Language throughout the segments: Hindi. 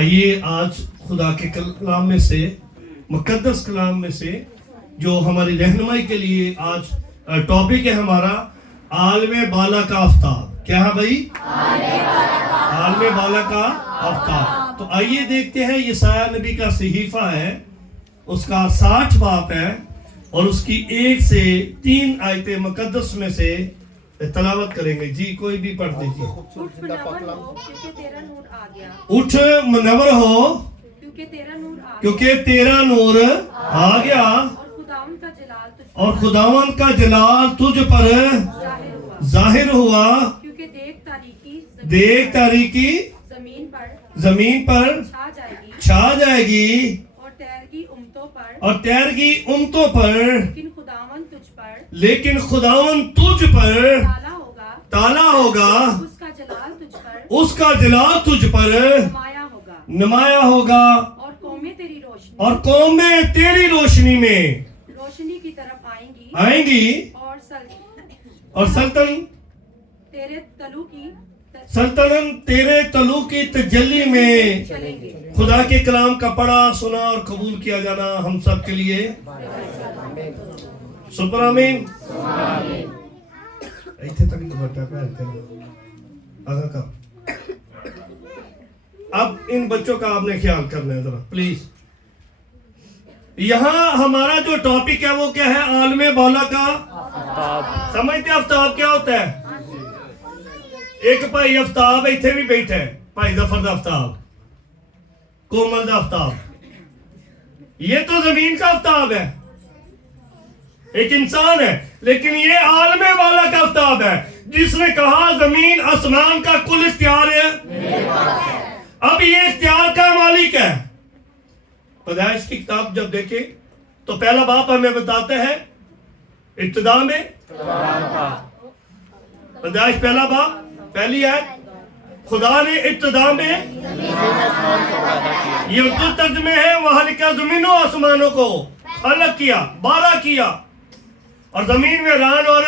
आइए आज खुदा के कलाम में से, मुकद्दस कलाम में से, जो हमारी रहनुमाई के लिए आज टॉपिक है हमारा आलमे बाला का आफ्ताब। क्या है भाई? आलमे बाला का आफ्ताब। तो आइए देखते हैं, यशायाह नबी का सहीफा है, उसका 60 बाब है और उसकी 1 से 3 आयतें मुकद्दस में से तलावत करेंगे। जी कोई भी पढ़ दीजिए। उठ मुनव्वर हो क्योंकि तेरा नूर आ गया और खुदावन का जलाल तुझ पर जाहिर हुआ। देख तारीकी जमीन पर छा जाएगी और तैरगी उम्मतों पर, लेकिन खुदावन तुझ पर ताला होगा, उसका जलाल तुझ पर नुमाया होगा और कौमें तेरी रोशनी में की तरफ आएंगी और सल्तनत तेरे तलू की तजल्ली में। खुदा के कलाम का पढ़ा, सुना और कबूल किया जाना हम सब के लिए। सुपर आमीन। अब इन बच्चों का आपने ख्याल करना है जरा प्लीज। यहाँ हमारा जो टॉपिक है वो क्या है? आलमे बाला का आफ्ताब। समझते आफ्ताब क्या होता है? एक भाई आफ्ताब इथे भी बैठा है, भाई जफर दा आफ्ताब, कोमल दा आफ्ताब। ये तो जमीन का आफ्ताब है, एक इंसान है, लेकिन ये आलमे वाला का आफ्ताब है जिसने कहा जमीन आसमान का कुल इख्तियार है। अब ये इख्तियार का मालिक है। पैदाइश की किताब जब देखे तो पहला बाप हमें बताते हैं इब्तिदा में, पैदाइश पहला बाप पहली है, खुदा ने इब्तिदा में, ये उर्दू तर्जुमे है, वहां लिखा जमीनों आसमानों को खलक किया, बारा किया और जमीन में रान और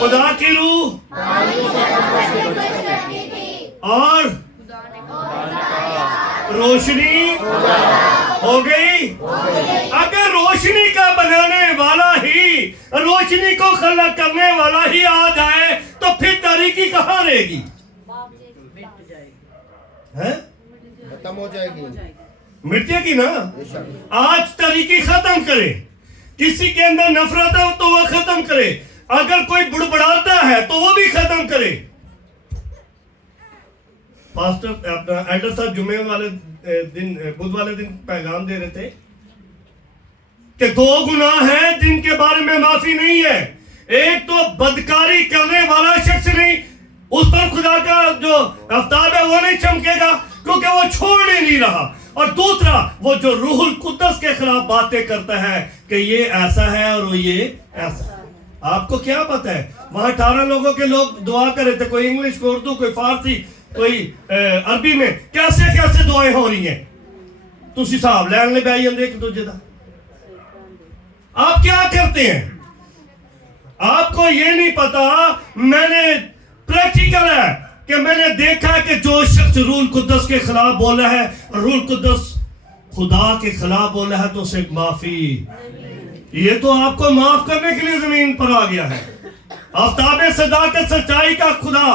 खुदा की रूह और रोशनी हो गई। अगर रोशनी का बनाने वाला ही, रोशनी को खलक करने वाला ही आ जाए तो फिर तारीकी कहाँ रहेगी? खत्म हो जाएगी, मिट जाएगी ना। आज तारीकी खत्म करे, किसी के अंदर नफरत है तो वो खत्म करे, अगर कोई बुड़बड़ाता है तो वो भी खत्म करे। पास्टर अपना एल्डर साहब जुमे वाले दिन, बुध वाले दिन पैगाम दे रहे थे कि 2 गुनाह हैं जिनके बारे में माफी नहीं है। एक तो बदकारी करने वाला शख्स नहीं, उस पर खुदा का जो आफ्ताब है वो नहीं चमकेगा क्योंकि वो छोड़ नहीं रहा। और दूसरा वो जो रूहुल कुद्दस के खिलाफ बातें करता है कि ये ऐसा है और वो ये ऐसा। आपको क्या पता है? वहां 18 लोगों के लोग दुआ कर रहे थे, कोई इंग्लिश, कोई उर्दू, कोई फारसी, कोई अरबी में, कैसे कैसे दुआएं हो रही हैं। तुसी हिसाब लैन ले बैठ जाते एक दूजे का। आप क्या करते हैं? आपको ये नहीं पता। मैंने प्रैक्टिकल है कि मैंने देखा कि जो शख्स रूल कुद्दस के खिलाफ बोला है, रूल कुद्दस खुदा के खिलाफ बोला है, तो उसे माफी, ये तो आपको माफ करने के लिए जमीन पर आ गया है। आफ्ताब सदाकत सच्चाई का खुदा,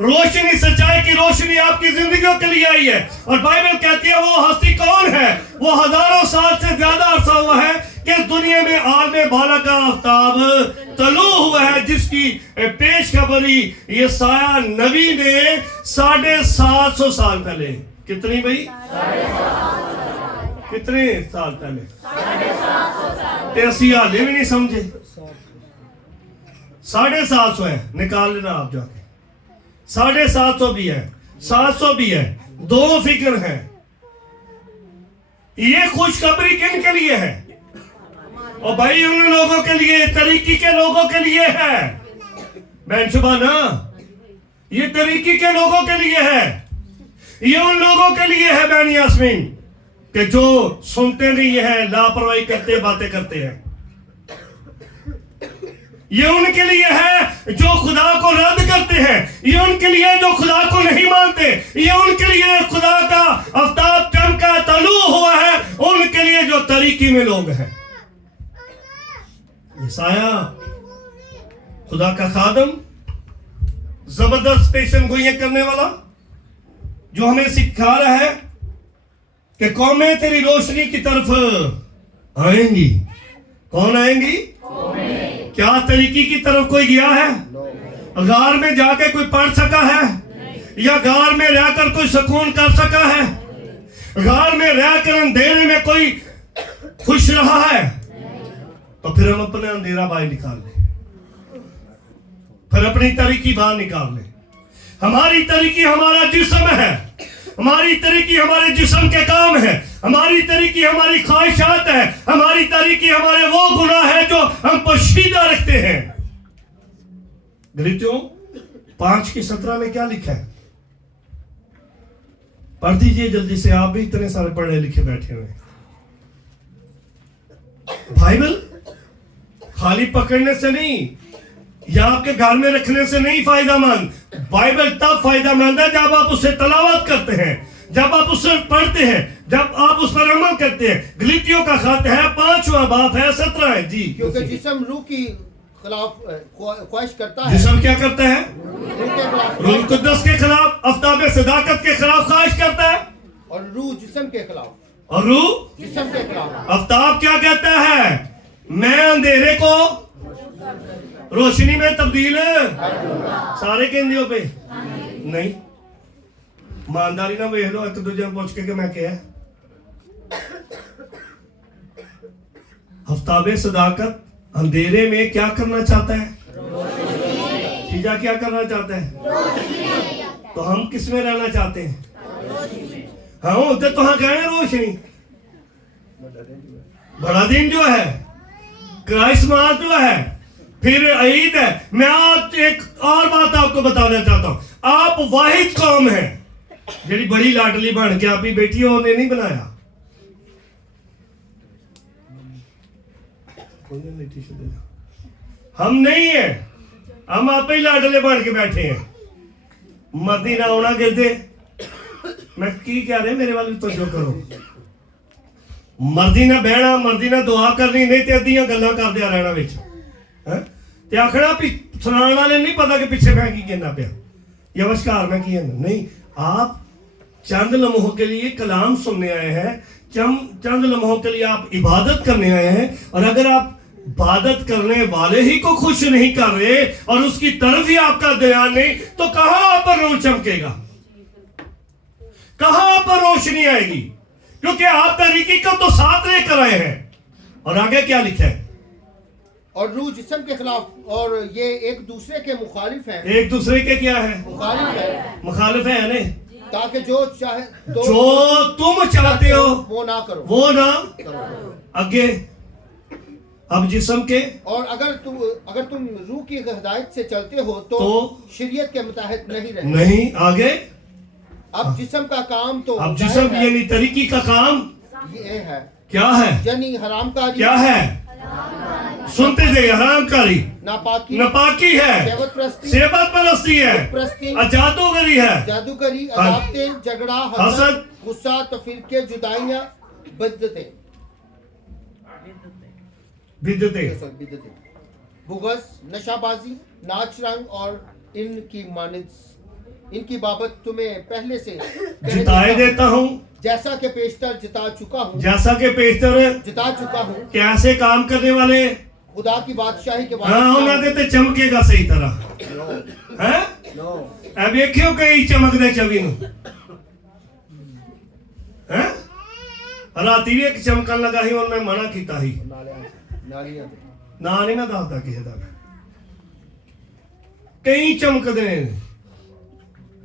रोशनी, सच्चाई की रोशनी आपकी जिंदगियों के लिए आई है। और बाइबल कहती है वो हस्ती कौन है? वो हजारों साल से ज्यादा अरसा हुआ है कि इस दुनिया में आलमे बाला का आफ्ताब तलू हुआ है, जिसकी पेश खबरी यशायाह नबी ने 750 साल पहले, कितनी भाई? कितने साल पहले? 83 हाले भी नहीं समझे। 750 है, निकाल लेना आप जाके। 750 भी है, 700 भी है, 2 फिक्र है। ये खुशखबरी किन के लिए है? और भाई उन लोगों के लिए, तरीकी के लोगों के लिए है। बैनशुबा ना, ये तरीकी के लोगों के लिए है, ये उन लोगों के लिए है बैन यास्मीन कि जो सुनते नहीं है, लापरवाही करते, बातें करते हैं। ये उनके लिए है जो खुदा को रद्द करते हैं, ये उनके लिए जो खुदा को नहीं मानते, ये उनके लिए खुदा का परिस्थिति में लोग हैं। यसाया खुदा का खादम, जबरदस्त पेशन गोइयां करने वाला, जो हमें सिखा रहा है कि कौमें तेरी रोशनी की तरफ आएंगी। कौन आएंगी? क्या तरीकी की तरफ कोई गया है? गार में जाके कोई पढ़ सका है? या गार में रहकर कोई सुकून कर सका है? गार में रहकर अंधेरे में कोई खुश रहा है? तो फिर हम अपने अंधेरा बाहर निकाल लें, फिर अपनी तरीकी बाहर निकाल लें। हमारी तरीकी हमारा जिस्म है, हमारी तरीकी हमारे जिस्म के काम है, हमारी तरीकी हमारी ख्वाहिशात है, हमारी तरीकी हमारे वो गुनाह है जो हम पोशीदा रखते हैं। गलीतियों 5:17 में क्या लिखा है? पढ़ दीजिए जल्दी से, आप भी इतने सारे पढ़े लिखे बैठे हुए। बाइबल खाली पकड़ने से नहीं या आपके घर में रखने से नहीं फायदामंद। बाइबल तब फायदामंद है जब आप उससे तलावत करते हैं, जब आप उससे पढ़ते हैं, जब आप उस पर अमल करते हैं। गलीतियों का खत है 5वां बाब है 17 है जी। क्योंकि जिस्म रूह की खिलाफ ख्वाहिश करता है। जिस्म क्या करता है? रूह के खिलाफ, रूह कुद्दस के खिलाफ, आफ्ताब सदाकत के खिलाफ ख्वाहिश करता है। और रूह जिस्म के खिलाफ, और रूह जिस्म के खिलाफ। आफ्ताब क्या कहता है? मैं अंधेरे को रोशनी में तब्दील सारे केंद्रों पे नहीं। ईमानदारी ना वेख लो एक दूजे को पूछ के कि मैं क्या है। आफ्ताब सदाकत अंधेरे में क्या करना चाहता है? चीजा क्या करना चाहता है? तो हम किस में रहना चाहते हैं? हाँ उधर तो हाँ कहना रोशनी। बड़ा दिन जो है, क्राइसमस जो है, फिर ईद है। मैं आज एक और बात आपको बताना चाहता हूं। आप वाहिद कौम है जेडी बड़ी लाडली बन के आप ही बैठी हो, उन्हें नहीं बनाया। हम नहीं है, हम आप ही लाडले बन के बैठे हैं। मर्दी ना होना गिरदे। मैं की कह रहे मेरे वाली तो जो करो, मर्जी ना बहना, मर्जी ना दुआ करनी, नहीं तो अद्धियां गल्लां करदे रहना विच ते आखना भी सुनाने वाले नहीं पता कि पिछे मैं की कहना पिया या वशकार मैं की कहना नहीं। आप चंद लम्हों के लिए कलाम सुनने आए हैं, चंद लम्हों के लिए आप इबादत करने आए हैं। और अगर आप इबादत करने वाले ही को खुश नहीं कर रहे और उसकी तरफ ही आपका ध्यान नहीं, तो कहां आप पर नूर चमकेगा? कहां आप पर रोशनी आएगी? क्योंकि आप तरीकी को तो साथ लेकर आए हैं। और आगे क्या लिखा है? और रूह जिस्म के खिलाफ, और ये एक दूसरे के मुखालिफ हैं। एक दूसरे के क्या है? मुखालिफ है। मुखालिफ है ने, ताकि जो चाहे तो जो तुम चाहते हो वो ना करो, वो ना करो। आगे। अब जिस्म के, और अगर तुम रूह की हिदायत से चलते हो तो शरीयत के मुताबिक नहीं रहे। नहीं आगे। अब जिस्म का काम तो अब जिस्म यानी तरीकी का काम ये है। क्या है? यानी हरामकारी। क्या है? सुनते थे, हरामकारी, नापाकी, नापाकी है, सेवत परस्ती है, जादूगरी है, जादूगरी, अदावतें, झगड़ा, हसद, गुस्सा, तफरीके, जुदाइयां, बिदअतें, बुग़्ज़, नशाबाजी, नाच रंग और इनकी बाबत तुम्हें पहले से जिताए देता हूँ, जैसा कि पेशतर जिता चुका हूँ, जैसा कि पेशतर जिता चुका हूँ। कैसे काम करने वाले खुदा की बादशाही के हाँ उन्हें ते चमकेगा सही तरह है। अब देखियो कई चमकदे चवी हैं। राती भी एक चमकन लगा ही और मैं मना कीता ही ना नहीं ना दसदा किसी दा। कई चमकदे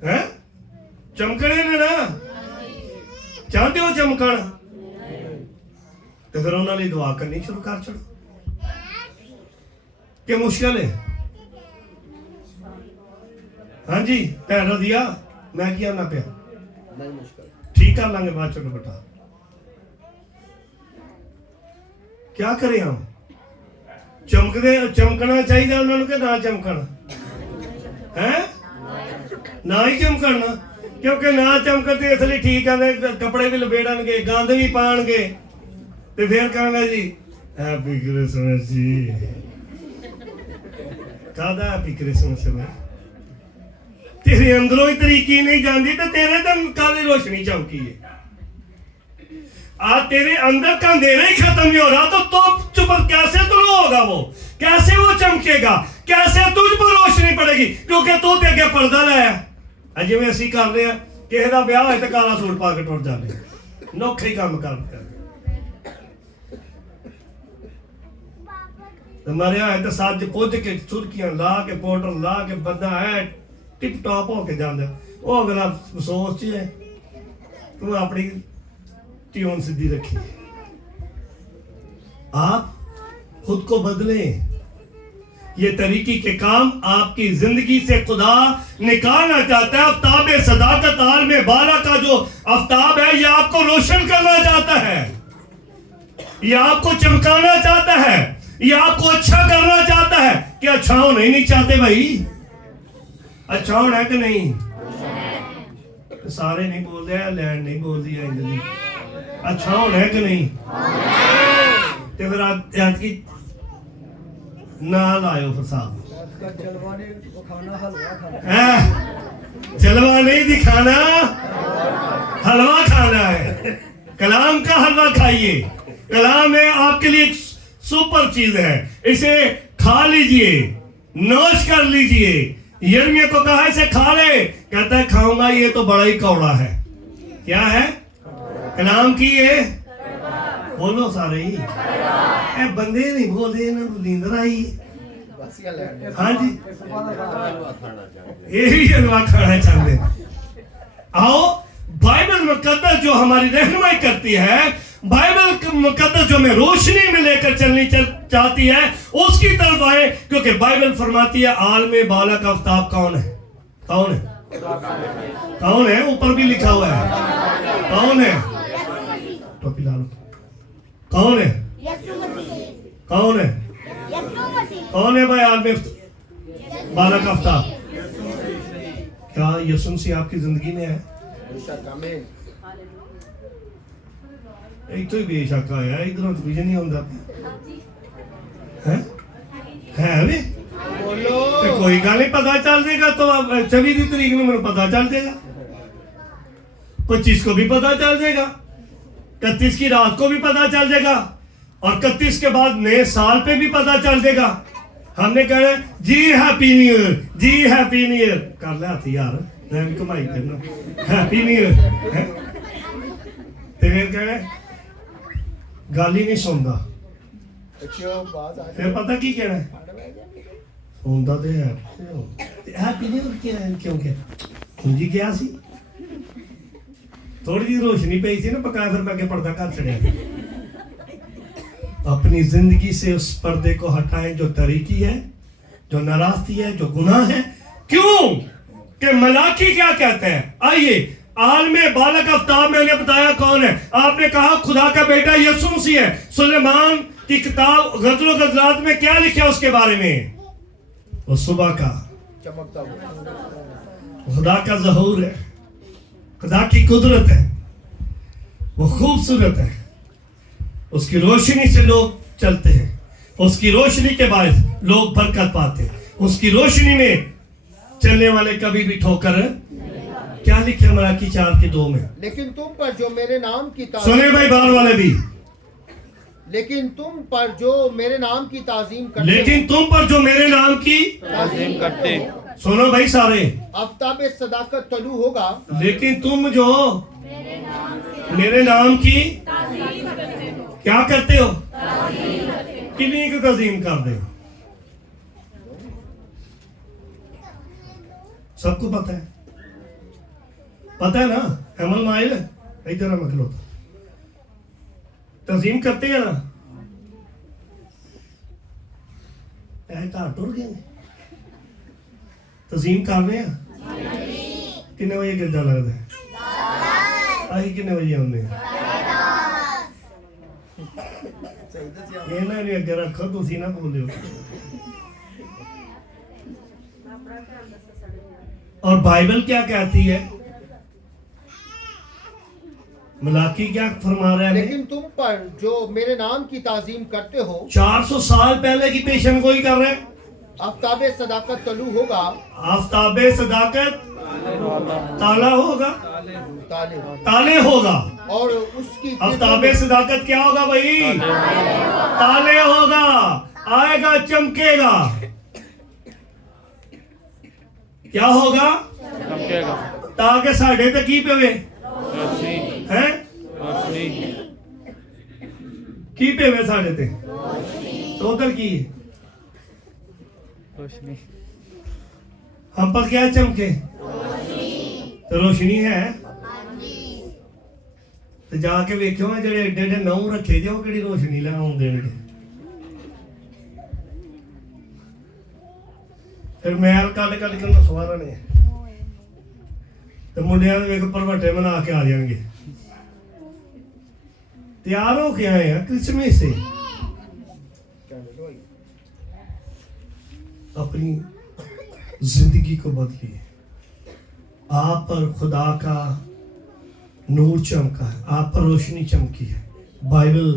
हैं, चमकने ने ना चाहते हो चमकन तो फिर उन्होंने लिए दुआ करनी शुरू कर छोड़ो। क्या मुश्किल है? हाँ जी भैन दिया मैं किया ना पिया नहीं मुश्किल, ठीक कर लांगे बाद छोटो बेटा। क्या करें हम? चमकना चाहिए उन्होंने के ना चमकना है, ना ही चमकना। क्योंकि ना चमकते इसलिए ठीक है, कपड़े भी लपेड़नगे, गंद भी पाएंगे, ਤੇ ਫਿਰ ਕਹਿੰਦਾ ਜੀ ਹੈਪੀ ਕ੍ਰਿਸਮਸ ਜੀ। ਕਾਹਦਾ ਹੈਪੀ ਕ੍ਰਿਸਮਸ ਹੈ? ਤੇਰੇ ਅੰਦਰੋਂ ਹੀ ਤਰੀਕੀ ਨਹੀਂ ਜਾਂਦੀ ਤੇ ਤੇਰੇ ਤੇ ਕਾਹਦੀ रोशनी चमकी है? आज तेरे अंदर का अंधेरा ही खत्म नहीं हो रहा तो चुप कैसे तुम होगा? वो कैसे वो चमकेगा? कैसे तुझ पर रोशनी पड़ेगी? क्योंकि तू ते अगे पर्दा लाया अजे में असी कर रहे हैं। किसी का ब्याह है तो काला सूट पा के टुट जाने, नौखे ही काम करते मरिया है तो सज पुज के सुर्खियां ला के पाउडर ला के बंदा है टिप टॉप होके जाता। वो अगला अफसोस च है तू अपनी ट्यून सीधी रखी। आप खुद को बदले। ये तरीके के काम आपकी जिंदगी से खुदा निकालना चाहता है। आफ्ताब सदाकत आलम बाला का जो आफ्ताब है ये आपको रोशन करना चाहता है, ये आपको चमकाना चाहता है, ये आपको अच्छा करना चाहता है। क्या अच्छा होना ही नहीं चाहते भाई? अच्छा होना है कि नहीं? सारे नहीं बोल रहे, लैंड नहीं बोल दिया इंजली। अच्छा होना है कि नहीं? तो फिर आज की ना लायो फिर साहब जलवा नहीं दिखाना, हलवा खाना है। कलाम का हलवा खाइए। कलाम है आपके लिए एक सुपर चीज है, इसे खा लीजिए, नोश कर लीजिए। यिर्मयाह को कहा इसे खा ले, कहता है खाऊंगा ये तो बड़ा ही कौड़ा है। क्या है? कलाम की है, बोलो सारे ही ए बंदे नहीं बोलते ना, नींदर आई। हाँ जी यही हलवा खाना चाहते। आओ बाइबल मुकद्दस जो हमारी रहनुमाई करती है, बाइबल मुकद्दस जो हमें रोशनी में लेकर चलनी चाहती है उसकी तरफ आए। क्योंकि बाइबल फरमाती है आलम बाला का आफ्ताब कौन है? कौन है? कौन है? ऊपर भी लिखा हुआ है कौन है? टोपी ला लो। कौन है? कौन है? कौन है भाई आलम बाला का आफ्ताब? क्या यीशु मसीह आपकी जिंदगी में है? एक तो ही बेशक आया इधरों विजन नहीं होता है वे तो कोई गल नहीं, पता चल जाएगा। तो 26 तारीख में मेरे पता चल जाएगा, 25 को भी पता चल जाएगा, 31 की रात को भी पता चल जाएगा और 31 के बाद नए साल पे भी पता चल जाएगा। हमने कहना जी हैप्पी न्यू ईयर, जी हैप्पी न्यू ईयर कर लिया थी यार, मैं भी कमाई करना हैप्पी न्यू ईयर। तो फिर कहना गल ही नहीं सुनता, फिर पता की कहना सुनता तो है हैप्पी न्यू ईयर क्यों क्या जी क्या सी थोड़ी जी रोशनी पई थी ना पकाया, फिर मैं आगे पर्दा कर चढ़िया। अपनी जिंदगी से उस पर्दे को हटाएं जो तरीकी है, जो नाराजगी है, जो गुनाह है। क्यों कि मलाकी क्या कहते हैं? आइए आलम बालक आफ्ताब मैंने बताया कौन है। आपने कहा खुदा का बेटा यीशु मसीह है। सुलेमान की किताब गज़ल गज़लात में क्या लिखा उसके बारे में? वो सुबह का चमकता हुआ खुदा का ज़हूर है, खुदा की कुदरत है, वो खूबसूरत है। उसकी रोशनी से लोग चलते हैं, उसकी रोशनी के बाद लोग बरकत पाते हैं। उसकी रोशनी में चलने वाले कभी भी ठोकर क्या लिखा मलाकी 4:2 में? लेकिन तुम पर जो मेरे नाम की सुने भाई बाहर वाले भी, लेकिन तुम पर जो मेरे नाम की ताजीम करते, लेकिन तुम पर जो मेरे नाम की ताजीम करते, सुनो भाई सारे, आफ्ताब सदाकत तलू होगा। लेकिन तुम जो मेरे नाम की क्या करते हो? किन्हीं की तज़ीम कर दे। सबको पता है, पता है ना? अमल माइल इधर हम अखलो तज़ीम करते हैं ना, घर टुर गए तज़ीम कर रहे हैं। कितने बजे गिरजा लगता है? अभी कितने बजे आने? ਇਹਨਾਂ ਨੇ ਅੱਗੇ ਰੱਖੋ, ਤੁਸੀਂ ਨਾ ਬੋਲਿਓ। और बाइबल क्या कहती है? मलाकी क्या फरमा रहा है हमें? लेकिन तुम पर जो मेरे नाम की ताजीम करते हो 400 साल पहले की पेशन गोई कर रहे हैं। आफ्ताबे सदाकत तलू होगा, आफ्ताबे सदाकत ताला होगा, ताले ताले होगा। और उसकी आफ्ताबे सदाकत क्या होगा भाई? ताले होगा, आएगा, चमकेगा। क्या होगा? चमकेगा। ताकि साढ़े तक की पेवे रोशनी हैं, रोशनी की पेवे साढ़े ते तो उधर की रोशनी हम पर क्या चमके? तो रोशनी है। तो जाके वेख्यो मैं जेडे एडे एडे नौ रखे जे वो केड़ी रोशनी ले आउं देणगे। फिर मैल कट कट के नसवारा ने तो मुंडिया ने वेख परवटे बना के आ जाएंगे। तैयार हो के आए हैं क्रिसमस से। अपनी जिंदगी को बदलिए। आप पर खुदा का नूर चमका है, आप पर रोशनी चमकी है। बाइबल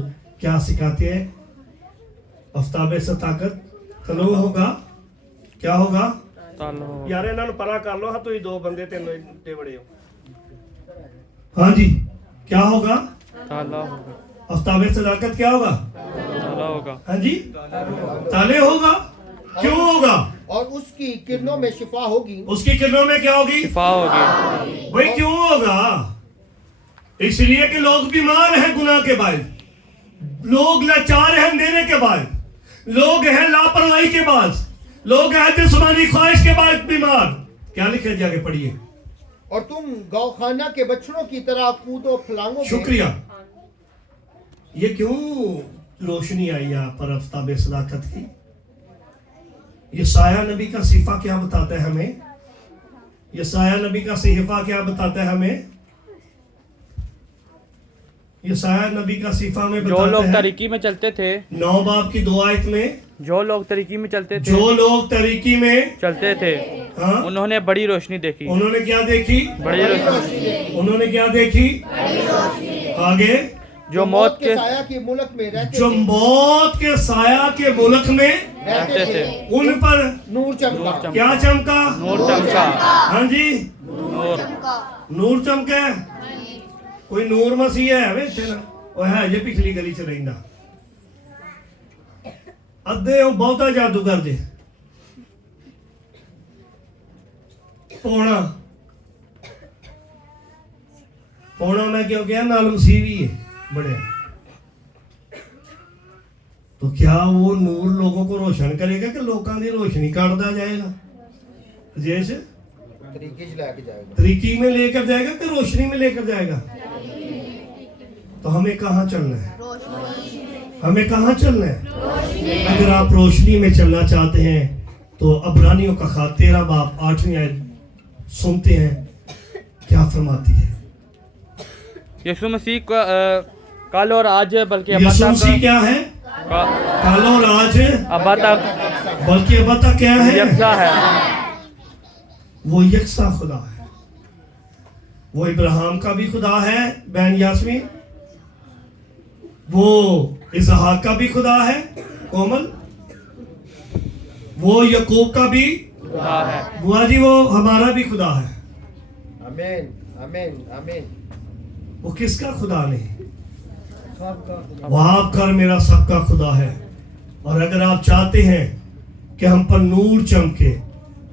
क्या सिखाती है? आफ्ताबे से ताकत तलू होगा, क्या होगा? तालो यार इन्हां नूं परा कर लो। हाँ तुम दो बंदे तीन इतने बड़े हो। हाँ जी, क्या होगा? ताला होगा। आफ्ताबे सदाकत क्या होगा? ताला होगा। हाँ जी, ताले होगा। क्यों होगा? और उसकी किरणों में शिफा होगी। उसकी किरणों में क्या होगी? शिफा होगी। भाई क्यों होगा? इसलिए कि लोग बीमार हैं गुनाह के बाद, लोग लाचार हैं अंधेरे के बाद, लोग हैं लापरवाही के बाद, लोग हैं जिस्मानी ख्वाहिश के बाद बीमार। क्या लिखे जाके पढ़िए। और तुम गौखाना के बछड़ों की तरह कूदो फलांगो। शुक्रिया। ये क्यों रोशनी आई यहाँ पर आफ्ताबे सदाकत की? ये साया नबी का सिफा क्या बताता है हमें? ये साया नबी का सिफा क्या बताता है हमें? ये साया नबी का सिफा में जो बताता लोग है तरीकी में चलते थे, 9 बाब की 2 आयत में, जो लोग तरीकी में चलते थे, जो लोग तरीकी में चलते थे, हाँ, उन्होंने बड़ी रोशनी देखी। उन्होंने क्या देखी? बड़ी रोशनी। उन्होंने क्या देखी? आगे, जो मौत के साया के मुल्क में रहते जो मौत के साया के मुल्क में रहते थे उन पर नूर चमका। क्या चमका? नूर चमका। हाँ जी, नूर नूर चमका। कोई नूर मसीह है वे इत्थे ना? ओ है जे पिछली गली च रहिंदा। अद्धे ओ बहुता जादूगर जे पौना पौना उन्हें क्यों किया? नाल मसीह भी है बड़े। तो क्या वो नूर लोगों को रोशन करेगा कि लोगों की रोशनी काटता जाएगा? जैसे तरीके से लेके जाएगा, तरीकी में लेकर जाएगा कि रोशनी में लेकर जाएगा? तो हमें कहाँ चलना है? हमें कहाँ चलना है? अगर आप रोशनी में चलना चाहते हैं तो अबरानियों का खात 13 बाब 8वीं आयत सुनते हैं, क्या फरमाती है? यीशु मसीह का कल और आज बल्कि यीशु मसीह क्या है? कल और आज अब तक बल्कि अब तक क्या है? यकसा है। वो यकसा खुदा है। वो इब्राहिम का भी खुदा है बहन यास्मीन, वो इसहाक का भी खुदा है कोमल, वो यकूब का भी खुदा है। बुआ जी वो हमारा भी खुदा है। आमीन आमीन आमीन। वो किसका खुदा नहीं? वो आपका और मेरा सबका खुदा है। और अगर आप चाहते हैं कि हम पर नूर चमके,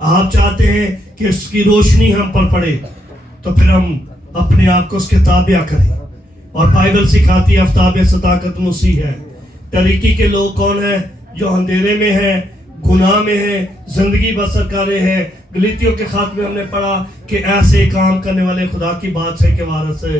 आप चाहते हैं कि उसकी रोशनी हम पर पड़े, तो फिर हम अपने आप को उसके ताबिया करें। और बाइबल सिखाती है आफ्ताबे सदाकत मसीह है। तरीकी के लोग कौन है? जो अंधेरे में है, गुनाह में है, जिंदगी बसर कर रहे हैं। गलीतियों के खात में हमने पढ़ा कि ऐसे काम करने वाले खुदा की बादशाही के वारिस है,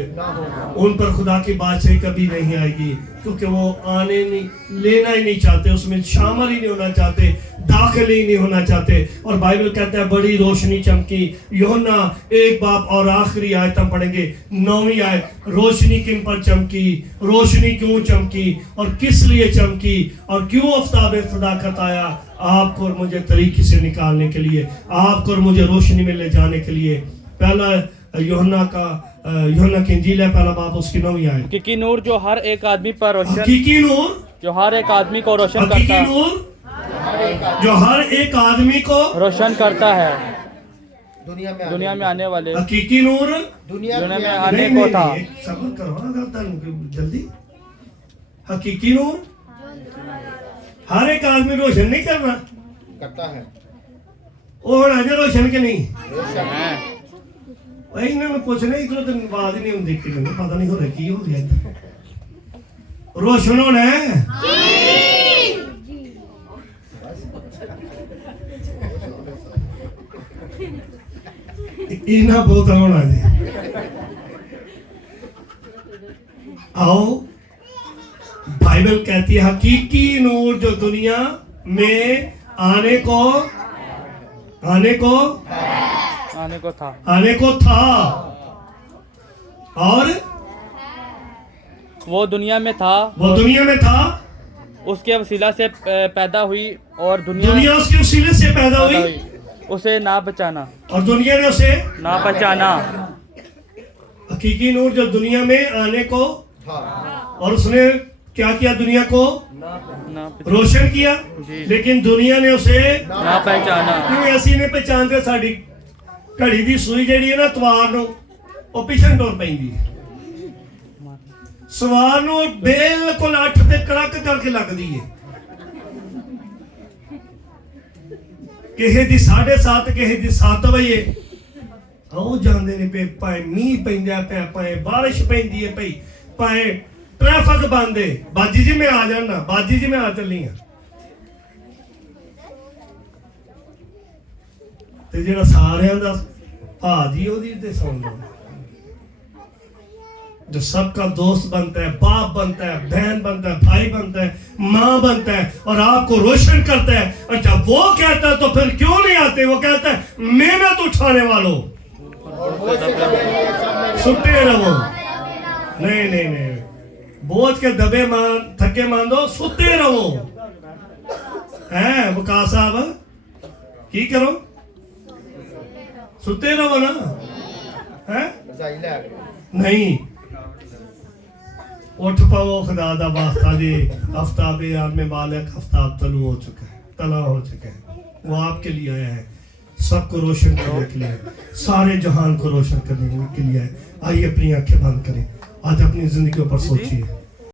उन पर खुदा की बादशाही कभी नहीं आएगी, क्योंकि वो आने नहीं, लेना ही नहीं चाहते, उसमें शामिल ही नहीं होना चाहते, दाखिल ही नहीं होना चाहते। और बाइबल कहता है बड़ी रोशनी चमकी। यूहन्ना 1 बाब और आखिरी आयत हम पढ़ेंगे 9वीं आयत। रोशनी किन पर चमकी? रोशनी क्यों चमकी और किस लिए चमकी और क्यों आफ्ताबे सदाकत आया? आपको और मुझे तरीके से निकालने के लिए, आपको और मुझे रोशनी में ले जाने के लिए। पहला यूहन्ना का यूहन्ना की इंजील है पहला बाब उसकी 9वीं आयत। हकीकी नूर जो हर एक आदमी पर रोशन हकीकी नूर, जो हर एक आदमी को रोशन हकीकी करता नूर जो हर एक आदमी को रोशन करता है दुनिया में आने वाले हकीकी नूर दुनिया दुनिया में में आने को था। एक सब्र करो अगर तुम जल्दी। हकीकी नूर हर एक आदमी रोशन नहीं करना, करता है। वो होना जो रोशन के नहीं। हैं। वही इन्होंने पूछना इधर तो आवाज ही नहीं होती कि मैंने पता नहीं हो रहा की हो गया इधर। रोशन होना है इना बहुत होना जी। आओ बाइबल कहती है हकीकी नूर जो दुनिया में आने को था और वो दुनिया में था उसके वसीला से पैदा हुई और दुनिया उसके वसीले से पैदा हुई उसे ना बचाना और दुनिया ने उसे ना बचाना। हकीकी नूर जो दुनिया में आने को हाँ। और उसने क्या किया दुनिया को ना रोशन किया, लेकिन दुनिया ने उसे ना पहचाना। क्यों ऐसी ने पहचानते साड़ी घड़ी दी सूई जेड़ी है ना तवार नो वो पिछन टुर पैंदी है, सवार नो बिल्कुल 8 ते कड़क करके लगदी है। किसी दी 7:30 किसी दी 7 बजे आओ जांदे ने पे पाए मींह पैंदा पे पाए बारिश पैंदी है पई पाए ट्रैफिक बंद है। बाजी जी मैं आ जाना, बाजी जी मैं आ चली हाँ। ते जेड़ा सारियां दा भाजी ओदी ते सुन लो, जो सबका दोस्त बनता है, बाप बनता है, बहन बनता है, भाई बनता है, माँ बनता है और आपको रोशन करता है। और जब वो कहता है तो फिर क्यों नहीं आते? वो कहता है मेहनत उठाने वालों सुते रहो। नहीं नहीं नहीं, बोझ के दबे मान थके मान दो, सुते रहो। है वकास साहब की करो? सुते रहो ना। है नहीं, उठ पाओ खुदा दा वास्ता जी। आफ्ताबे आलम मालिक आफ्ताब तलू हो चुका है, तला हो चुका है। वो आपके लिए आया है, सबको रोशन करने के लिए, सारे जहान को रोशन करने के लिए। आइए अपनी आंखें बंद करें, आज अपनी जिंदगी पर सोचिए।